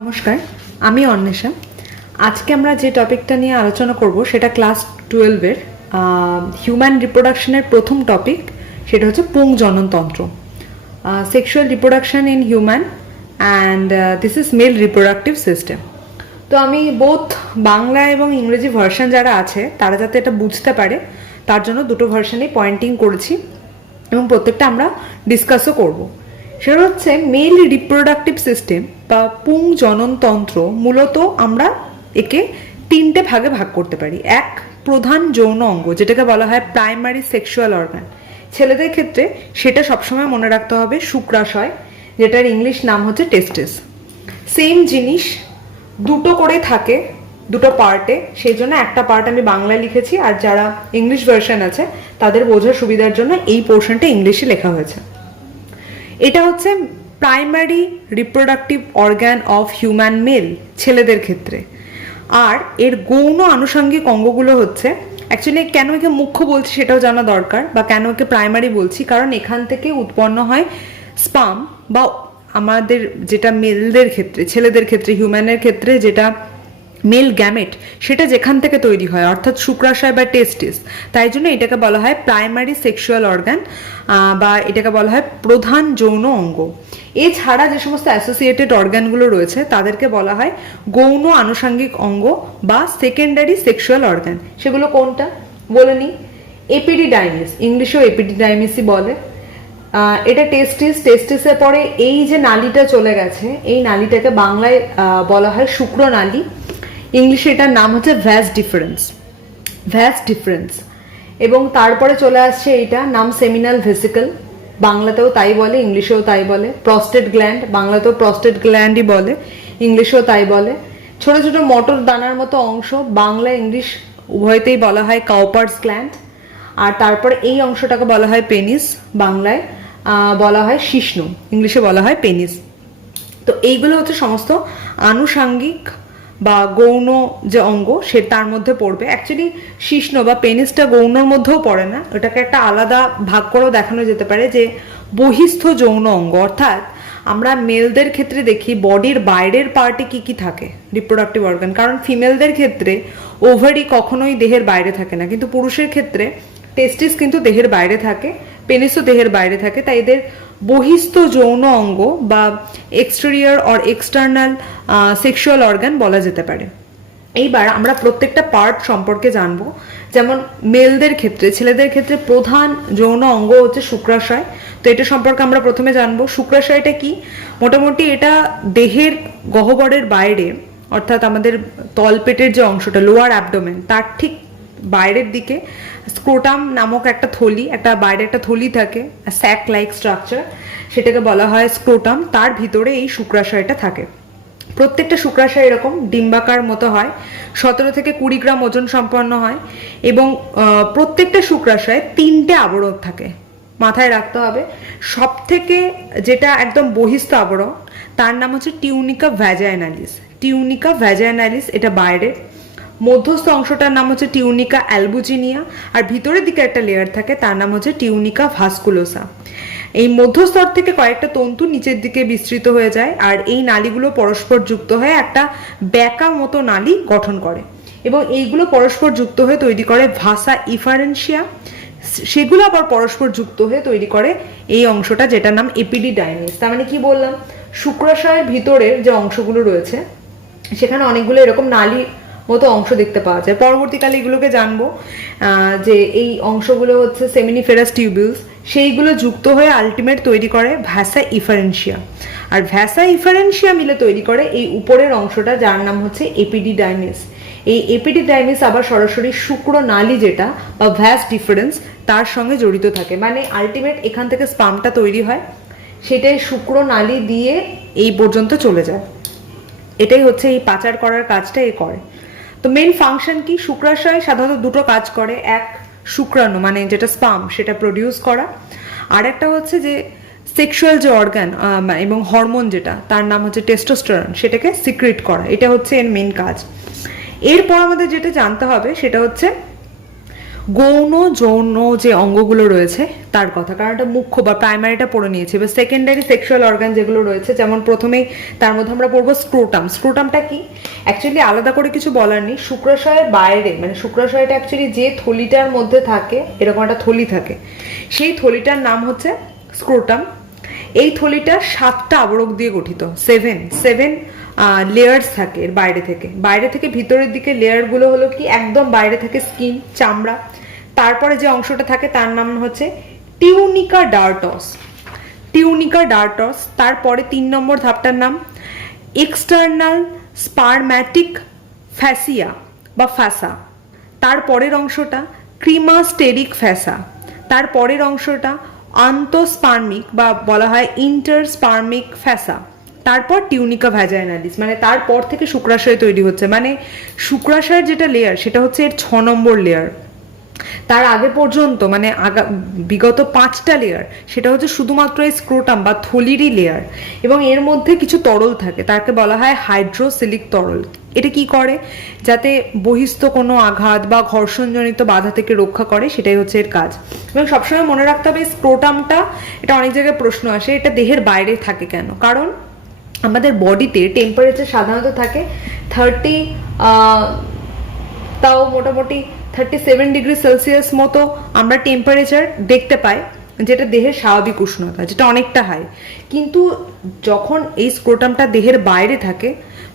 নমস্কার, আমি অন্বেষা। আজকে আমরা যে টপিকটা নিয়ে আলোচনা করব সেটা ক্লাস 12-এর হিউম্যান রিপ্রোডাকশনের প্রথম টপিক, সেটা হচ্ছে পুংজননতন্ত্র, sexual reproduction in human and this is male reproductive system. তো আমি বোথ বাংলা এবং ইংরেজি ভার্সন যারা আছে তারা যাতে এটা বুঝতে পারে তার জন্য দুটো ভার্সনেই পয়েন্টিং করেছি এবং প্রত্যেকটা আমরা ডিসকাসও করব। সেটা হচ্ছে মেল রিপ্রোডাক্টিভ সিস্টেম বা পুংজননতন্ত্র। মূলত আমরা একে তিনটে ভাগে ভাগ করতে পারি। এক, প্রধান যৌন অঙ্গ, যেটাকে বলা হয় প্রাইমারি সেক্সুয়াল অর্গান। ছেলেদের ক্ষেত্রে সেটা সবসময় মনে রাখতে হবে শুক্রাশয়, যেটার ইংলিশ নাম হচ্ছে টেস্টিস। সেম জিনিস দুটো করে থাকে, দুটো পার্টে, সেই জন্য একটা পার্ট আমি বাংলায় লিখেছি, আর যারা ইংলিশ ভার্সন আছে তাদের বোঝার সুবিধার জন্য এই পোর্শনটা ইংলিশে লেখা হয়েছে। এটা হচ্ছে primary reproductive organ of human male, ছেলেদের ক্ষেত্রে। আর এর গৌণ আনুষঙ্গিক অঙ্গগুলো হচ্ছে, অ্যাকচুয়ালি কেন একে মুখ্য বলছি সেটাও জানা দরকার, বা কেন একে প্রাইমারি বলছি, কারণ এখান থেকে উৎপন্ন হয় স্পাম, বা আমাদের যেটা মেলদের ক্ষেত্রে, ছেলেদের ক্ষেত্রে, হিউম্যানের ক্ষেত্রে যেটা মেল গ্যামেট, সেটা যেখান থেকে তৈরি হয়, অর্থাৎ শুক্রাশয় বা টেস্টিস। তাই জন্য এটাকে বলা হয় প্রাইমারি সেক্সুয়াল অর্গান, বা এটাকে বলা হয় প্রধান যৌন অঙ্গ। এছাড়া যে সমস্ত অ্যাসোসিয়েটেড অর্গানগুলো রয়েছে তাদেরকে বলা হয় গৌণ আনুষঙ্গিক অঙ্গ বা সেকেন্ডারি সেক্সুয়াল অর্গান। সেগুলো কোনটা বলে নিই। এপিডিডাইমিস, ইংলিশেও এপিডিডাইমিসই বলে। এটা টেস্টিসের পরে এই যে নালীটা চলে গেছে, এই নালীটাকে বাংলায় বলা হয় শুক্রনালী, ইংলিশে এটার নাম হচ্ছে ভ্যাস ডিফারেন্স। এবং তারপরে চলে আসছে এইটা নাম সেমিনাল ভেসিকল, বাংলাতেও তাই বলে, ইংলিশেও তাই বলে। প্রস্টেট গ্ল্যান্ড, বাংলাতেও প্রস্টেট গ্ল্যান্ডই বলে, ইংলিশেও তাই বলে। ছোট ছোট মটর দানার মতো অংশ, বাংলা ইংলিশ উভয়তেই বলা হয় কাউপার্স গ্ল্যান্ড। আর তারপরে এই অংশটাকে বলা হয় পেনিস, বাংলায় বলা হয় শিশ্ন, ইংলিশে বলা হয় পেনিস। তো এইগুলো হচ্ছে সমস্ত আনুষাঙ্গিক বা গৌণ যে অঙ্গ, সে তার মধ্যে পড়বে। অ্যাকচুয়ালি শিশ্ন বা পেনিসটা গৌণর মধ্যেও পড়ে না, ওটাকে একটা আলাদা ভাগ করেও দেখানো যেতে পারে যে বহিস্থ যৌন অঙ্গ। অর্থাৎ আমরা মেলদের ক্ষেত্রে দেখি বডির বাইরের পার্টে কি কি থাকে রিপ্রোডাক্টিভ অর্গান, কারণ ফিমেলদের ক্ষেত্রে ওভারি কখনোই দেহের বাইরে থাকে না, কিন্তু পুরুষের ক্ষেত্রে টেস্টিস কিন্তু দেহের বাইরে থাকে, পেনিসও দেহের বাইরে থাকে। তাই এদের বহিস্থ যৌন অঙ্গ বা exterior or external sexual organ বলা যেতে পারে। এইবার আমরা প্রত্যেকটা পার্ট সম্পর্কে জানবো। যেমন মেলদের ক্ষেত্রে, ছেলেদের ক্ষেত্রে প্রধান যৌন অঙ্গ হচ্ছে শুক্রাশয়। তো এটা সম্পর্কে আমরা প্রথমে জানবো। শুক্রাশয়টা কি? মোটামুটি এটা দেহের গহ্বরের বাইরে, অর্থাৎ আমাদের তলপেটের যে অংশটা, লোয়ার অ্যাবডোমেন, তার ঠিক বাইরের দিকে স্ক্রোটাম নামক একটা থলি, একটা বাইরে একটা থলি থাকে, স্যাক লাইক স্ট্রাকচার, সেটাকে বলা হয় স্ক্রোটাম। তার ভিতরে এই শুক্রাশয়টা থাকে। প্রত্যেকটা শুক্রাশয় এরকম ডিম্বাকার মতো হয়, 17 থেকে 20 গ্রাম ওজন সম্পন্ন হয়, এবং প্রত্যেকটা শুক্রাশয়ে 3টে আবরণ থাকে, মাথায় রাখতে হবে। সব থেকে যেটা একদম বহিস্থ আবরণ, তার নাম হচ্ছে টিউনিকা ভ্যাজাইনালিস, এটা বাইরে। মধ্যস্থ অংশটার নাম হচ্ছে টিউনিকা অ্যালবুজিনিয়া, আর ভিতরের দিকে একটা লেয়ার থাকে, তার নাম হচ্ছে টিউনিকা ভাস্কুলোসা। এই মধ্যস্তর থেকে কয়েকটা তন্তু নিচের দিকে বিস্তৃত হয়ে যায়, আর এই নালীগুলো পরস্পর যুক্ত হয়ে একটা ব্যাকা মতো নালী গঠন করে, এবং এইগুলো পরস্পর যুক্ত হয়ে তৈরি করে ভাসা ইফারেন্সিয়া। সেগুলো আবার পরস্পর যুক্ত হয়ে তৈরি করে এই অংশটা, যেটার নাম এপিডিডাইমিস। তার মানে কি বললাম, শুক্রাশয়ের ভিতরের যে অংশগুলো রয়েছে সেখানে অনেকগুলো এরকম নালী মতো অংশ দেখতে পাওয়া যায়। পরবর্তীকালে এগুলোকে জানবো যে এই অংশগুলো হচ্ছে সেমিনিফেরাস টিউবিউলস, সেইগুলো যুক্ত হয়ে আলটিমেট তৈরি করে ভ্যাসা ইফারেন্সিয়া, আর ভ্যাসা ইফারেন্সিয়া মিলে তৈরি করে এই উপরের অংশটা, যার নাম হচ্ছে এপিডিডাইমিস। এই এপিডিডাইমিস আবার সরাসরি শুক্রনালী যেটা বা ভ্যাস ডিফারেন্স, তার সঙ্গে জড়িত থাকে। মানে আলটিমেট এখান থেকে স্পামটা তৈরি হয়, সেটাই শুক্রনালী দিয়ে এই পর্যন্ত চলে যায়। এটাই হচ্ছে এই পাচার করার কাজটা এ করে। তো মেন ফাংশন কি? শুক্রাশয় সাধারণত দুটো কাজ করে। এক, শুক্রাণু মানে যেটা স্পাম, সেটা প্রডিউস করা। আর একটা হচ্ছে যে সেক্সুয়াল যে অর্গান এবং হরমোন যেটা, তার নাম হচ্ছে টেস্টোস্টেরন, সেটাকে সিক্রেট করা। এটা হচ্ছে এর মেন কাজ। এরপর আমাদের যেটা জানতে হবে সেটা হচ্ছে গৌণ যৌন যে অঙ্গগুলো রয়েছে তার কথা, কারণ এটা মুখ্য বা প্রাইমারিটা পড়ে নিয়েছি। এবার সেকেন্ডারি সেক্সুয়াল অর্গান যেগুলো রয়েছে, যেমন প্রথমেই তার মধ্যে আমরা পড়বো স্ক্রোটাম। স্ক্রোটামটা কি? অ্যাকচুয়ালি আলাদা করে কিছু বলার নেই, শুক্রাশয়ের বাইরে, মানে শুক্রাশয়টা অ্যাকচুয়ালি যে থলিটার মধ্যে থাকে, এরকম একটা থলি থাকে, সেই থলিটার নাম হচ্ছে স্ক্রোটাম। এই থলিটা 7টা আবরক দিয়ে গঠিত, সেভেন লেয়ার্স থাকে এর বাইরে থেকে ভিতরের দিকে লেয়ারগুলো হলো কি, একদম বাইরে থেকে স্কিন, চামড়া, তারপরে যে অংশটা থাকে তার নাম হচ্ছে টিউনিকা ডার্টস। তারপরে 3 নম্বর ধাপটার নাম এক্সটার্নাল স্পারম্যাটিক ফ্যাসিয়া বা ফ্যাসা। তারপরের অংশটা ক্রিমাস্টেরিক ফ্যাসা। তারপরের অংশটা আন্তঃস্পার্মিক বা বলা হয় ইন্টারস্পার্মিক ফ্যাসা। তারপর টিউনিকা ভ্যাজাইনালিস, মানে তারপর থেকে শুক্রাশয় তৈরি হচ্ছে। মানে শুক্রাশয়ের যেটা লেয়ার সেটা হচ্ছে এর 6 নম্বর লেয়ার। তার আগে পর্যন্ত মানে বিগত 5টা লেয়ার সেটা হচ্ছে শুধুমাত্র এই স্ক্রোটাম বা থলিরই লেয়ার, এবং এর মধ্যে কিছু তরল থাকে, তাকে বলা হয় হাইড্রোসিলিক তরল। এটা কি করে? যাতে বহিস্থ কোনো আঘাত বা ঘর্ষণজনিত বাধা থেকে রক্ষা করে, সেটাই হচ্ছে এর কাজ। এবং সবসময় মনে রাখতে হবে স্ক্রোটামটা, এটা অনেক জায়গায় প্রশ্ন আসে, এটা দেহের বাইরে থাকে কেন? কারণ আমাদের বডিতে টেম্পারেচার সাধারণত থাকে 30, তাও মোটামুটি 37°C মতো আমরা টেম্পারেচার দেখতে পাই, যেটা দেহের স্বাভাবিক উষ্ণতা, যেটা অনেকটা হাই। কিন্তু যখন এই স্ক্রোটামটা দেহের বাইরে থাকে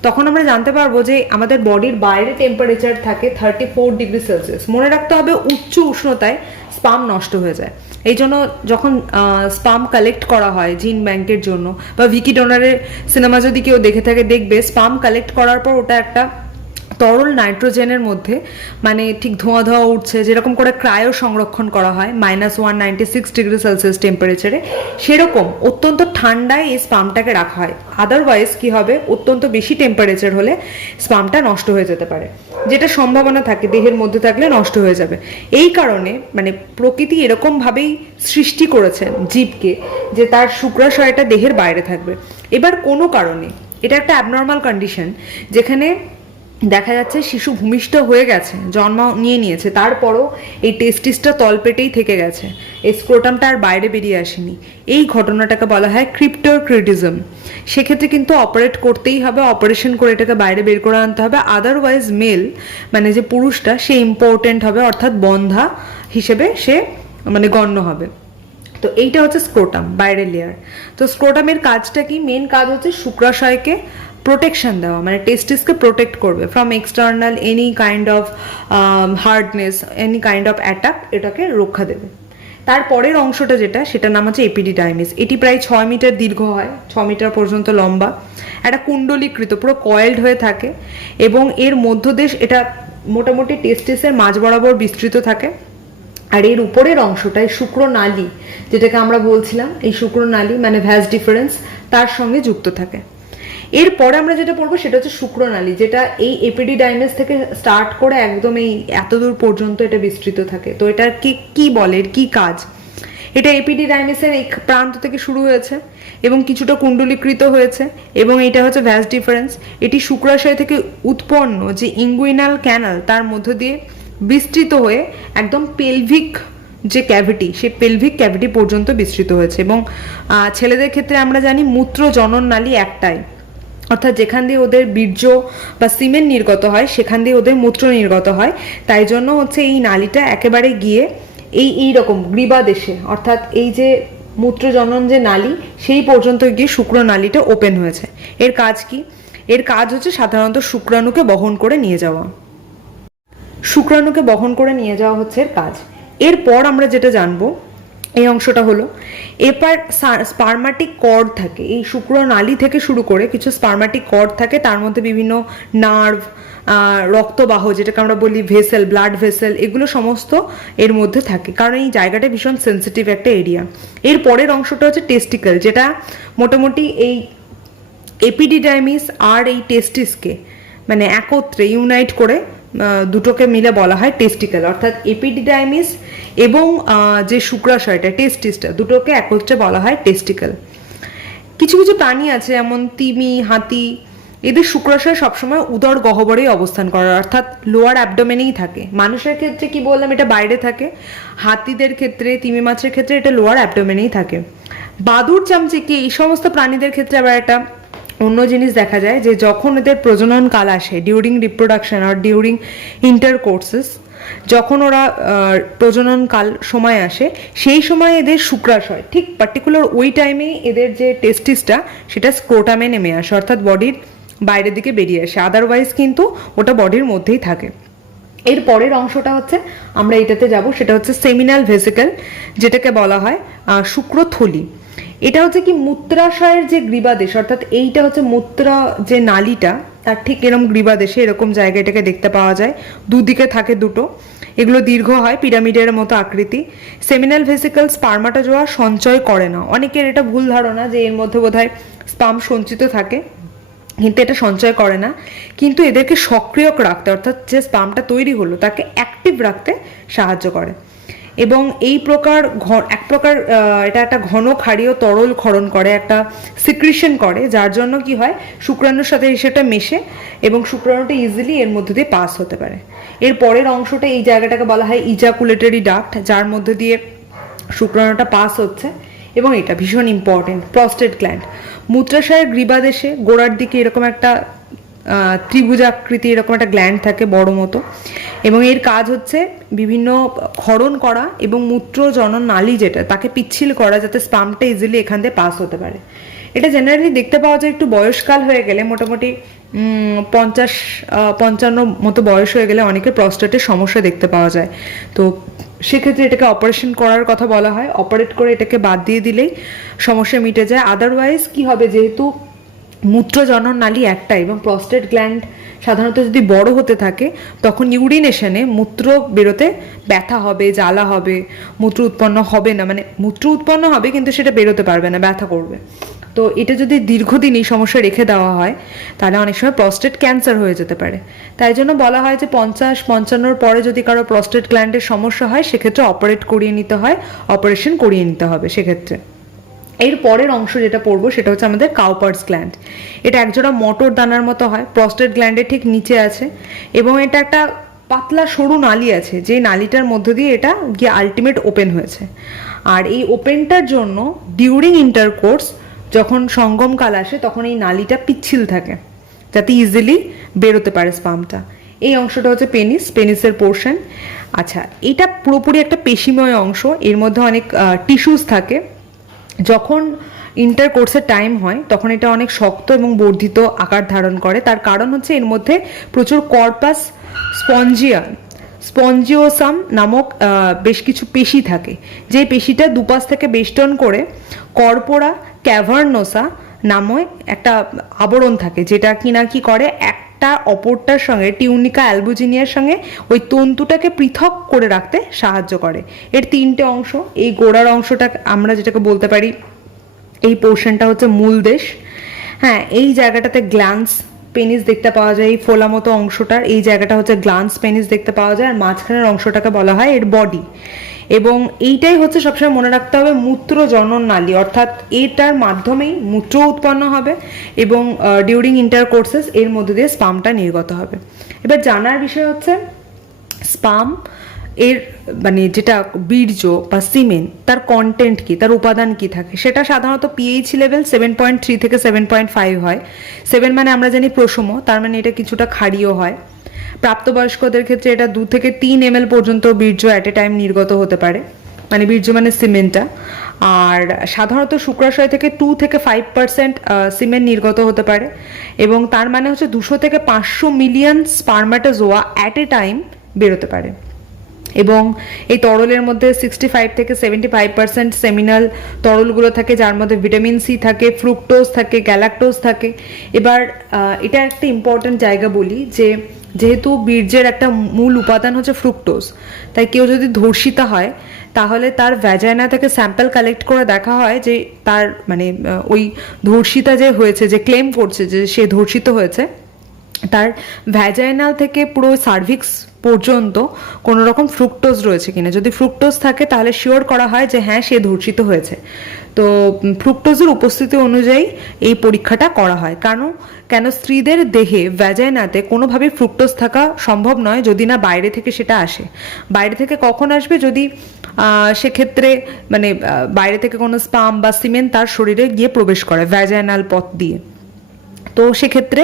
তখন আমরা জানতে পারবো যে আমাদের বডির বাইরে টেম্পারেচার থাকে 34°C। মনে রাখতে হবে উচ্চ উষ্ণতায় স্পাম নষ্ট হয়ে যায়। এই জন্য যখন স্পাম কালেক্ট করা হয় জিন ব্যাংকের জন্য, বা ভিকি ডোনারের সিনেমা যদি কেউ দেখে থাকে দেখবে, স্পাম কালেক্ট করার পর ওটা একটা তরল নাইট্রোজেনের মধ্যে, মানে ঠিক ধোঁয়া ধোঁয়া উঠছে, যেরকম করে ক্রায়ো সংরক্ষণ করা হয় -196°C টেম্পারেচারে, সেরকম অত্যন্ত ঠান্ডায় এই স্পামটাকে রাখা হয়। আদারওয়াইজ কি হবে, অত্যন্ত বেশি টেম্পারেচার হলে স্পামটা নষ্ট হয়ে যেতে পারে, যেটা সম্ভাবনা থাকে দেহের মধ্যে থাকলে নষ্ট হয়ে যাবে। এই কারণে মানে প্রকৃতি এরকমভাবেই সৃষ্টি করেছেন জীবকে যে তার শুক্রাশয়টা দেহের বাইরে থাকবে। এবার কোনো কারণে এটা একটা অ্যাবনর্মাল কন্ডিশন, যেখানে দেখা যাচ্ছে শিশু ভূমিষ্ঠ হয়ে গেছে, জন্ম নিয়েছে, তারপরও এই টেস্টিসটা তলপেটেই থেকে গেছে, এই স্ক্রোটামটা আর বাইরে বেরিয়ে আসেনি। এই ঘটনাটাকে বলা হয় ক্রিপ্টোক্রিটিজম। সেক্ষেত্রে কিন্তু অপারেট করতেই হবে, অপারেশন করে এটাকে বাইরে বের করে আনতে হবে, আদারওয়াইজ মেল মানে যে পুরুষটা সে ইম্পর্টেন্ট হবে, অর্থাৎ বন্ধা হিসেবে সে মানে গণ্য হবে। তো এইটা হচ্ছে স্ক্রোটাম, বাইরের লেয়ার। তো স্ক্রোটামের কাজটা কি? মেন কাজ হচ্ছে শুক্রাশয়কে প্রোটেকশন দেওয়া, মানে টেস্টিসকে প্রোটেক্ট করবে from external any kind of hardness, any kind of attack, এটাকে রক্ষা দেবে। তারপরের অংশটা যেটা, সেটার নাম হচ্ছে এপিডিডাইমিস। এটি প্রায় 6 মিটার দীর্ঘ হয়, 6 মিটার পর্যন্ত লম্বা, একটা কুণ্ডলীকৃত, পুরো কয়েলড হয়ে থাকে, এবং এর মধ্যদেশ এটা মোটামুটি টেস্টিসের মাঝ বরাবর বিস্তৃত থাকে। আর এর উপরের অংশটায় শুক্রনালী, যেটাকে আমরা বলছিলাম, এই শুক্রনালী মানে ভ্যাস ডিফারেন্স, তার সঙ্গে যুক্ত থাকে। এরপরে আমরা যেটা পড়বো সেটা হচ্ছে শুক্রনালী, যেটা এই এপিডিডাইমিস থেকে স্টার্ট করে একদম এই এতদূর পর্যন্ত এটা বিস্তৃত থাকে। তো এটা কি বলে, এর কি কাজ? এটা এপিডিডাইমিসের এই প্রান্ত থেকে শুরু হয়েছে এবং কিছুটা কুণ্ডলীকৃত হয়েছে, এবং এটা হচ্ছে ভ্যাস ডিফারেন্স। এটি শুক্রাশয় থেকে উৎপন্ন যে ইঙ্গুইনাল ক্যানাল, তার মধ্য দিয়ে বিস্তৃত হয়ে একদম পেলভিক যে ক্যাভিটি, সেই পেলভিক ক্যাভিটি পর্যন্ত বিস্তৃত হয়েছে। এবং ছেলেদের ক্ষেত্রে আমরা জানি মূত্র জনন নালী একটাই, অর্থাৎ যেখান দিয়ে ওদের বীর্য বা সিমেন্ট নির্গত হয় সেখান দিয়ে ওদের মূত্র নির্গত হয়। তাই জন্য হচ্ছে এই নালীটা একেবারে গিয়ে এই রকম গ্রীবাদেশে, অর্থাৎ এই যে মূত্রজনন যে নালী, সেই পর্যন্ত গিয়ে শুক্রনালীটা ওপেন হয়েছে। এর কাজ কি? এর কাজ হচ্ছে সাধারণত শুক্রাণুকে বহন করে নিয়ে যাওয়া। শুক্রাণুকে বহন করে নিয়ে যাওয়া হচ্ছে এর কাজ। এরপর আমরা যেটা জানবো এই অংশটা হলো, এরপর স্পার্মাটিক কর্ড থাকে। এই শুক্রনালী থেকে শুরু করে কিছু স্পার্মাটিক কর্ড থাকে, তার মধ্যে বিভিন্ন নার্ভ, রক্তবাহ যেটাকে আমরা বলি ভেসেল, ব্লাড ভেসেল, এগুলো সমস্ত এর মধ্যে থাকে, কারণ এই জায়গাটা ভীষণ সেন্সিটিভ একটা এরিয়া। এর পরের অংশটা হচ্ছে টেস্টিকেল, যেটা মোটামুটি এই এপিডিডাইমিস আর এই টেস্টিসকে মানে একত্রে ইউনাইট করে দুটোকে মিলে বলা হয় টেস্টিকেল। অর্থাৎ এপিডিডাইমিস এবং যে শুক্রাশয়টা টেস্টিসটা, দুটোকে একত্রে বলা হয় টেস্টিকেল। কিছু কিছু প্রাণী আছে যেমন তিমি, হাতি, এদের শুক্রাশয় সবসময় উদর গহ্বরেই অবস্থান করে, অর্থাৎ লোয়ার অ্যাবডোমেনেই থাকে। মানুষের ক্ষেত্রে কি বললাম, এটা বাইরে থাকে। হাতিদের ক্ষেত্রে, তিমি মাছের ক্ষেত্রে এটা লোয়ার অ্যাবডোমেনেই থাকে। বাদুড়, চামচিকি এই সমস্ত প্রাণীদের ক্ষেত্রে আবার একটা অন্য জিনিস দেখা যায় যে যখন এদের প্রজনন কাল আসে, ডিউরিং রিপ্রোডাকশন আর ডিউরিং ইন্টারকোর্সেস, যখন ওরা প্রজনন কাল সময় আসে, সেই সময় এদের শুক্রাশয় ঠিক পার্টিকুলার ওই টাইমেই এদের যে টেস্টিসটা সেটা স্ক্রোটামে নেমে আসে, অর্থাৎ বডির বাইরের দিকে বেরিয়ে আসে। আদারওয়াইজ কিন্তু ওটা বডির মধ্যেই থাকে। এর পরের অংশটা হচ্ছে, আমরা এটাতে যাব, সেটা হচ্ছে সেমিনাল ভেসিকল, যেটাকে বলা হয় শুক্রথলি। এটা হচ্ছে কি মূত্রাশয়ের যে গ্রীবাদেশ, অর্থাৎ এইটা হচ্ছে মূত্র যে নালীটা, তার ঠিক এরকম গ্রীবাদেশে এরকম জায়গা এটাকে দেখতে পাওয়া যায়। দুদিকে থাকে দুটো, এগুলো দীর্ঘ হয়, পিরামিডের মতো আকৃতি। সেমিনাল ভেসিকল স্পার্মাটোজোয়া সঞ্চয় করে না। অনেকের এটা ভুল ধারণা যে এর মধ্যে বোধহয় স্পাম সঞ্চিত থাকে, কিন্তু এটা সঞ্চয় করে না, কিন্তু এদেরকে সক্রিয় রাখতে, অর্থাৎ যে স্পামটা তৈরি হলো তাকে অ্যাক্টিভ রাখতে সাহায্য করে। এবং এই প্রকার এক প্রকার এটা একটা ঘন ক্ষারীয় তরল ক্ষরণ করে, একটা সিক্রিশন করে, যার জন্য কি হয়, শুক্রাণুর সাথে সেটা মেশে এবং শুক্রাণুটা ইজিলি এর মধ্যে দিয়ে পাস হতে পারে। এর পরের অংশটা, এই জায়গাটাকে বলা হয় ইজাকুলেটরি ডাক্ট, যার মধ্যে দিয়ে শুক্রাণুটা পাস হচ্ছে। এবং এটা ভীষণ ইম্পর্টেন্ট, প্রস্টেট গ্ল্যান্ড। মূত্রাশয়ের গ্রীবাদেশে গোড়ার দিকে এরকম একটা ত্রিভুজাকৃতি এরকম একটা গ্ল্যান্ড থাকে বড় মতো, এবং এর কাজ হচ্ছে বিভিন্ন ক্ষরণ করা এবং মূত্র জনন নালী যেটা তাকে পিচ্ছিল করা, যাতে স্পামটা ইজিলি এখান দিয়ে পাস হতে পারে। এটা জেনারেলি দেখতে পাওয়া যায় একটু বয়সকাল হয়ে গেলে, মোটামুটি 50-55 মতো বয়স হয়ে গেলে অনেকের প্রস্টেটের সমস্যা দেখতে পাওয়া যায়। তো সেক্ষেত্রে এটাকে অপারেশন করার কথা বলা হয়। অপারেট করে এটাকে বাদ দিয়ে দিলেই সমস্যা মিটে যায়। আদারওয়াইজ কি হবে, যেহেতু মূত্রজনন নালী একটা এবং প্রস্টেট গ্ল্যান্ড সাধারণত যদি বড় হতে থাকে, তখন ইউরিনেশনে মূত্র বেরোতে ব্যথা হবে, জ্বালা হবে, মূত্র উৎপন্ন হবে না, মানে মূত্র উৎপন্ন হবে কিন্তু সেটা বেরোতে পারবে না, ব্যথা করবে। তো এটা যদি দীর্ঘদিন এই সমস্যা রেখে দেওয়া হয়, তাহলে অনেক সময় প্রস্টেট ক্যান্সার হয়ে যেতে পারে। তাই জন্য বলা হয় যে 50-55 পরে যদি কারো প্রস্টেট গ্ল্যান্ডের সমস্যা হয়, সেক্ষেত্রে অপারেট করিয়ে নিতে হয়, অপারেশন করিয়ে নিতে হবে সেক্ষেত্রে। এর পরের অংশ যেটা পড়বো সেটা হচ্ছে আমাদের কাউপার্স গ্ল্যান্ড। এটা একজোড়া মটর দানার মতো হয়, প্রস্টেট গ্ল্যান্ডের ঠিক নিচে আছে, এবং এটা একটা পাতলা সরু নালী আছে, যে নালীটার মধ্যে দিয়ে এটা গিয়ে আলটিমেট ওপেন হয়েছে। আর এই ওপেনটার জন্য ডিউরিং ইন্টারকোর্স, যখন সঙ্গমকাল আসে, তখন এই নালীটা পিচ্ছিল থাকে, যাতে ইজিলি বেরোতে পারে স্পামটা। এই অংশটা হচ্ছে পেনিস, পেনিসের পোর্শন। আচ্ছা, এটা পুরোপুরি একটা পেশিময় অংশ, এর মধ্যে অনেক টিস্যুস থাকে। যখন ইন্টারকোর্সের টাইম হয়, তখন এটা অনেক শক্ত এবং বর্ধিত আকার ধারণ করে। তার কারণ হচ্ছে এর মধ্যে প্রচুর কর্পাস স্পঞ্জিওসাম নামক বেশ কিছু পেশি থাকে, যে পেশিটা দুপাশ থেকে বেষ্টন করে কর্পোরা ক্যাভার্নোসা নামে একটা আবরণ থাকে, যেটা কিনা কি করে, একটা অপরটার সঙ্গে, টিউনিকা অ্যালবুজিনিয়ার সঙ্গে ওই তন্তুটাকে পৃথক করে রাখতে সাহায্য করে। এর 3টে অংশ। এই গোড়ার অংশটা আমরা যেটাকে বলতে পারি, এই পোর্শনটা হচ্ছে মূলদেশ। হ্যাঁ, এই জায়গাটাতে গ্ল্যান্স পেনিস দেখতে পাওয়া যায়, এই ফোলা মতো অংশটার এই জায়গাটা হচ্ছে গ্ল্যান্স পেনিস দেখতে পাওয়া যায়, আর মাঝখানের অংশটাকে বলা হয় এর বডি। এবং এইটাই হচ্ছে সবসময় মনে রাখতে হবে মূত্র জনন নালী, অর্থাৎ এটার মাধ্যমেই মূত্র উৎপন্ন হবে এবং ডিউরিং ইন্টারকোর্সেস এর মধ্যে দিয়ে স্পামটা নির্গত হবে। এবার জানার বিষয় হচ্ছে স্পাম এর মানে যেটা বীর্য বা সিমেন, তার কন্টেন্ট কি, তার উপাদান কি থাকে। সেটা সাধারণত পিএইচ লেভেল 7.3 থেকে 7.5 হয়। 7 মানে আমরা জানি প্রশম, তার মানে এটা কিছুটা ক্ষারীয় হয়। প্রাপ্তবয়স্কদের ক্ষেত্রে এটা 2 থেকে 3 ml পর্যন্ত বীর্য অ্যাট এ টাইম নির্গত হতে পারে, মানে বীর্য মানে সিমেন্টটা। আর সাধারণত শুক্রাশয় থেকে 2 থেকে 5% সিমেন্ট নির্গত হতে পারে, এবং তার মানে হচ্ছে 200 থেকে 500 million spermatozoa at a time বেরোতে পারে। এবং এই তরলের মধ্যে 65 থেকে 75% সেমিনাল তরলগুলো থাকে, যার মধ্যে ভিটামিন সি থাকে, ফ্রুক্টোজ থাকে, গ্যালাক্টোজ থাকে। এবার এটা একটা ইম্পর্টেন্ট জায়গা বলি, যে যেহেতু বীর্যের একটা মূল উপাদান হচ্ছে ফ্রুক্টোজ, তাই কেউ যদি ধর্ষিতা হয়, তাহলে তার ভ্যাজাইনা থেকে স্যাম্পল কালেক্ট করে দেখা হয় যে তার মানে ওই ধর্ষিতা যে হয়েছে, যে ক্লেম করছে যে সে ধর্ষিত হয়েছে, তার ভ্যাজাইনাল থেকে পুরো সার্ভিক্স পর্যন্ত কোনো রকম ফ্রুক্টোজ রয়েছে কিনা। যদি ফ্রুক্টোজ থাকে, তাহলে শিওর করা হয় যে হ্যাঁ, সে ধর্ষিত হয়েছে। তো ফ্রুক্টোজের উপস্থিতি অনুযায়ী এই পরীক্ষাটা করা হয়। কেন স্ত্রীদের দেহে ভ্যাজাইনাতে কোনোভাবেই ফ্রুক্টোজ থাকা সম্ভব নয় যদি না বাইরে থেকে সেটা আসে। বাইরে থেকে কখন আসবে? যদি সেক্ষেত্রে মানে বাইরে থেকে কোনো স্পাম বা সিমেন্ট তার শরীরে গিয়ে প্রবেশ করে ভ্যাজাইনাল পথ দিয়ে। তো সেক্ষেত্রে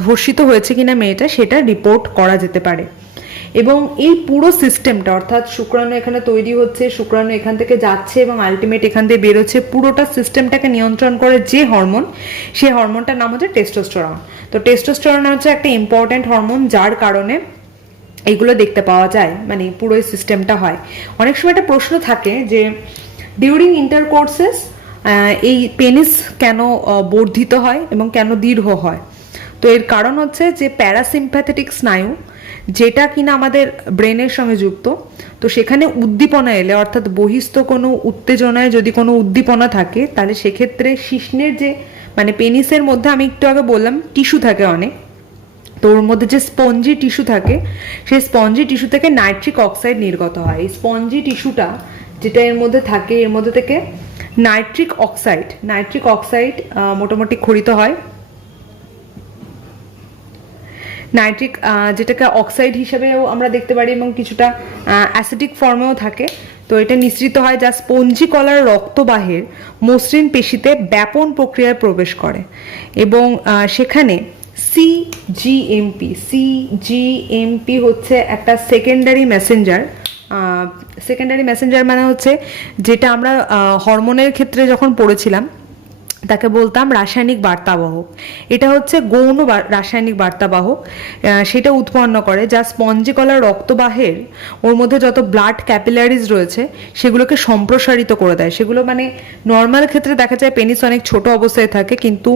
ধর্ষিত হয়েছে কিনা মেয়েটা সেটা রিপোর্ট করা যেতে পারে। এবং এই পুরো সিস্টেমটা, অর্থাৎ শুক্রাণু এখানে তৈরি হচ্ছে, শুক্রাণু এখান থেকে যাচ্ছে এবং আলটিমেট এখান থেকে বেরোচ্ছে, পুরোটা সিস্টেমটাকে নিয়ন্ত্রণ করে যে হরমোন, সেই হরমোনটার নাম হচ্ছে টেস্টোস্টেরন। তো টেস্টোস্টেরন হচ্ছে একটা ইম্পর্ট্যান্ট হরমোন, যার কারণে এইগুলো দেখতে পাওয়া যায়, মানে পুরো সিস্টেমটা হয়। অনেক সময় একটা প্রশ্ন থাকে যে ডিউরিং ইন্টারকোর্সেস এই পেনিস কেন বর্ধিত হয় এবং কেন দীর্ঘ হয়? তো এর কারণ হচ্ছে যে প্যারাসিম্প্যাথেটিক স্নায়ু, যেটা কিনা আমাদের ব্রেনের সঙ্গে যুক্ত, তো সেখানে উদ্দীপনা এলে, অর্থাৎ বহিস্থ কোনো উত্তেজনায় যদি কোনো উদ্দীপনা থাকে, তাহলে সেক্ষেত্রে শিশ্নের যে মানে পেনিসের মধ্যে আমি একটু আগে বললাম টিস্যু থাকে অনেক, তো ওর মধ্যে যে স্পঞ্জি টিস্যু থাকে, সেই স্পঞ্জি টিস্যু থেকে নাইট্রিক অক্সাইড নির্গত হয়। এই স্পঞ্জি টিস্যুটা যেটা এর মধ্যে থাকে, এর মধ্যে থেকে নাইট্রিক অক্সাইড মোটামুটি ক্ষরিত হয়। নাইট্রিক যেটাকে অক্সাইড হিসেবেও আমরা দেখতে পারি এবং কিছুটা অ্যাসিডিক ফর্মেও থাকে। তো এটা নিঃসৃত হয়, যা স্পঞ্জি কলার রক্তবাহের মসৃণ পেশিতে ব্যাপন প্রক্রিয়ায় প্রবেশ করে এবং সেখানে সিজিএমপি হচ্ছে একটা সেকেন্ডারি মেসেঞ্জার মানে হচ্ছে যেটা আমরা হরমোনের ক্ষেত্রে যখন পড়েছিলাম তাকে বলতাম রাসায়নিক বার্তাবাহক। এটা হচ্ছে গৌণ রাসায়নিক বার্তাবাহক, সেটা উৎপন্ন করে, যা স্পঞ্জি কলার রক্তবাহের ওর মধ্যে যত ব্লাড ক্যাপিলারিজ রয়েছে সেগুলোকে সম্প্রসারিত করে দেয়। সেগুলো মানে নর্মাল ক্ষেত্রে দেখা যায় পেনিস অনেক ছোট অবস্থায় থাকে, কিন্তু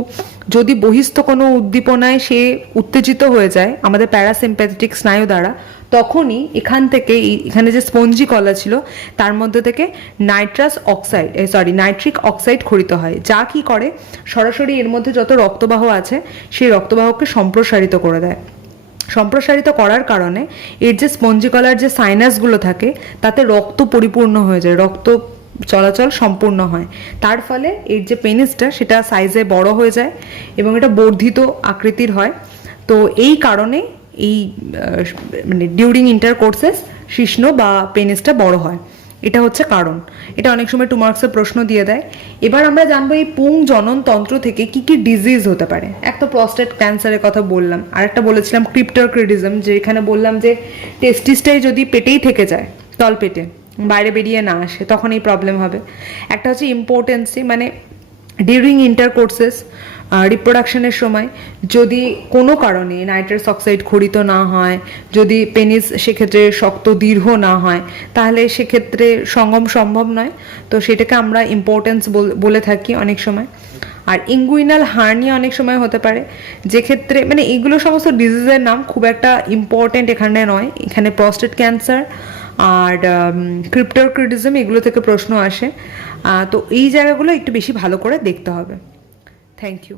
যদি বহিস্থ কোনো উদ্দীপনায় সে উত্তেজিত হয়ে যায় আমাদের প্যারাসিম্প্যাথেটিক স্নায়ু দ্বারা, তখনই এখানে যে স্পঞ্জি কলা ছিল তার মধ্যে থেকে নাইট্রিক অক্সাইড ক্ষরিত হয়, যা কি করে সরাসরি এর মধ্যে যত রক্তবাহ আছে সেই রক্তবাহকে সম্প্রসারিত করে দেয়। সম্প্রসারিত করার কারণে এর যে স্পঞ্জি কলার যে সাইনাসগুলো থাকে তাতে রক্ত পরিপূর্ণ হয়ে যায়, রক্ত চলাচল সম্পূর্ণ হয়। তার ফলে এর যে পেনিসটা সেটা সাইজে বড় হয়ে যায় এবং এটা বর্ধিত আকৃতির হয়। তো এই কারণে এই মানে ডিউরিং ইন্টারকোর্সেস শিশ্ন বা পেনিসটা বড় হয়, এটা হচ্ছে কারণ। এটা অনেক সময় 2 মার্কসের প্রশ্ন দিয়ে দেয়। এবার আমরা জানবো এই পুং জনন তন্ত্র থেকে কি কি ডিজিজ হতে পারে। এক তো প্রস্টেট ক্যান্সারের কথা বললাম, আর একটা বলেছিলাম ক্রিপ্টোক্রিডিজম, যেখানে বললাম যে টেস্টিসটাই যদি পেটেই থেকে যায়, তলপেটে বাইরে বেরিয়ে না আসে, তখন এই প্রবলেম হবে। একটা হচ্ছে ইম্পোর্টেন্সি, মানে ডিউরিং ইন্টারকোর্সেস রিপ্রোডাকশনের সময় যদি কোনো কারণে নাইট্রাস অক্সাইড ক্ষরিত না হয়, যদি পেনিস সেক্ষেত্রে শক্ত দীর্ঘ না হয়, তাহলে সেক্ষেত্রে সঙ্গম সম্ভব নয়। তো সেটাকে আমরা ইম্পর্টেন্স বলে থাকি অনেক সময়। আর ইঙ্গুইনাল হার্নিয়া অনেক সময় হতে পারে, যে ক্ষেত্রে মানে এইগুলো সমস্ত ডিজিজের নাম খুব একটা ইম্পর্টেন্ট এখানে নয়। এখানে প্রস্টেট ক্যান্সার আর ক্রিপ্টোক্রিডিজম এগুলো থেকে প্রশ্ন আসে। তো এই জায়গাগুলো একটু বেশি ভালো করে দেখতে হবে। Thank you.